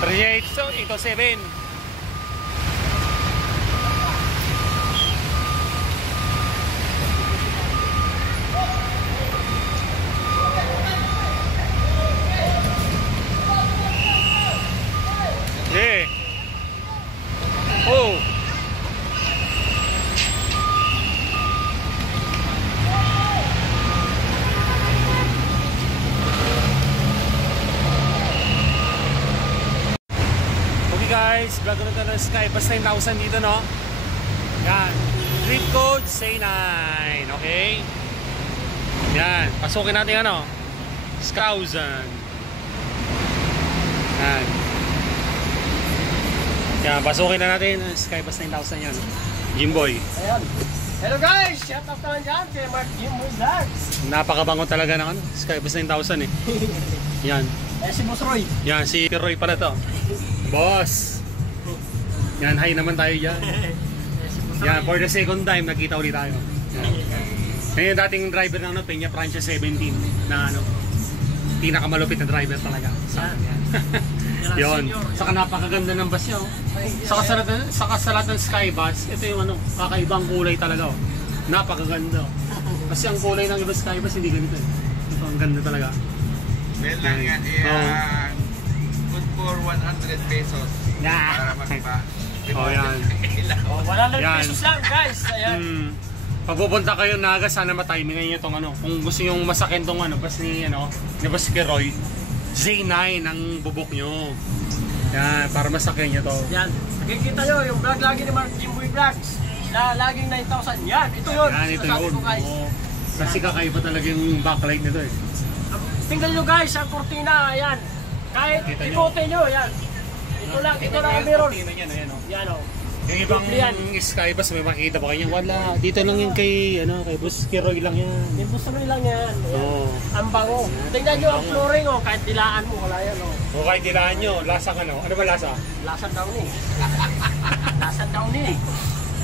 3887. Yeah. Oh. Okay guys, vlog na tayo ng Skybus 9000 dito, no? Yan. Trip code say 9. Okay? Yan. Pasukin natin ano? Skousen. Yan. Yan, pasukin na natin ang Skybus 9000 yan. Jimboy. Ayan. Hello guys! Shout out naman dyan kay Mark Jimboy Vlogs. Napakabango talaga ng ano, Skybus 9000 eh. Yan. Si Boss Roy. Yan, si Roy pala to. Boss! Yan, hi naman tayo dyan. Yan, for the second time, nagkita ulit tayo. Yan yung dating driver ng ano, Peña Francia 17 na ano, pinakamalupit na driver talaga. Yan. Yun. Saka napakaganda ng bus niya. Oh. Saka sa lahat ng Skybus, ito yung ano, kakaibang kulay talaga. Oh. Napakaganda. Oh. Kasi ang kulay ng ibang Skybus hindi ganito. Ito, ang ganda talaga. Bell lang yan. Good for 100 pesos. Para magpa. Oh, yan. 100 pesos lang guys. Ayan. Pagpupunta kayo Naga, sana matimingan nyo itong ano. Kung gusto nyo masakin itong ano, bas ni bas kay Roy, Z9 ang bubok nyo. Yan, para masakin nyo to. Yan. Nakikita nyo yung vlog lagi ni Mark Jimboy Vlogs. Na laging 9,000. Yan, ito yun. Yan, ito yun. Oh, kasi kakaiba talaga yung backlight nito eh. Tingnan nyo guys, ang kurtina, ayan. Kahit ikote nyo, yan. Ito lang ang meron. Yan o. Yung ibang Skybus, may makikita ba kayo? Wala, dito lang yung kay Boss Roy lang yan. Yung Boss Roy lang yan. Oo. Ang bango. Tingnan nyo ang flooring o, kahit dilaan mo, wala yan o. O kahit dilaan nyo, lasa ka no? Ano ba lasa? Lasang daw ni. Lasang daw ni.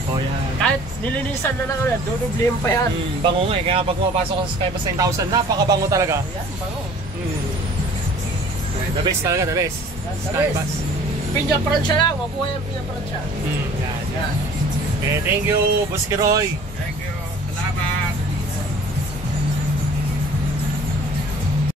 Oh yan. Kahit nilinisan na lang ulit, dudublihin pa yan. Bango nga eh, kaya pag pumapasok ka sa Skybus 9000, napakabango talaga. Ayan, bango. The best talaga, the best. Skybus. Peña Francia lang, mabuhay ang Peña Francia. Yan. Eh, thank you, Boss Roy. Thank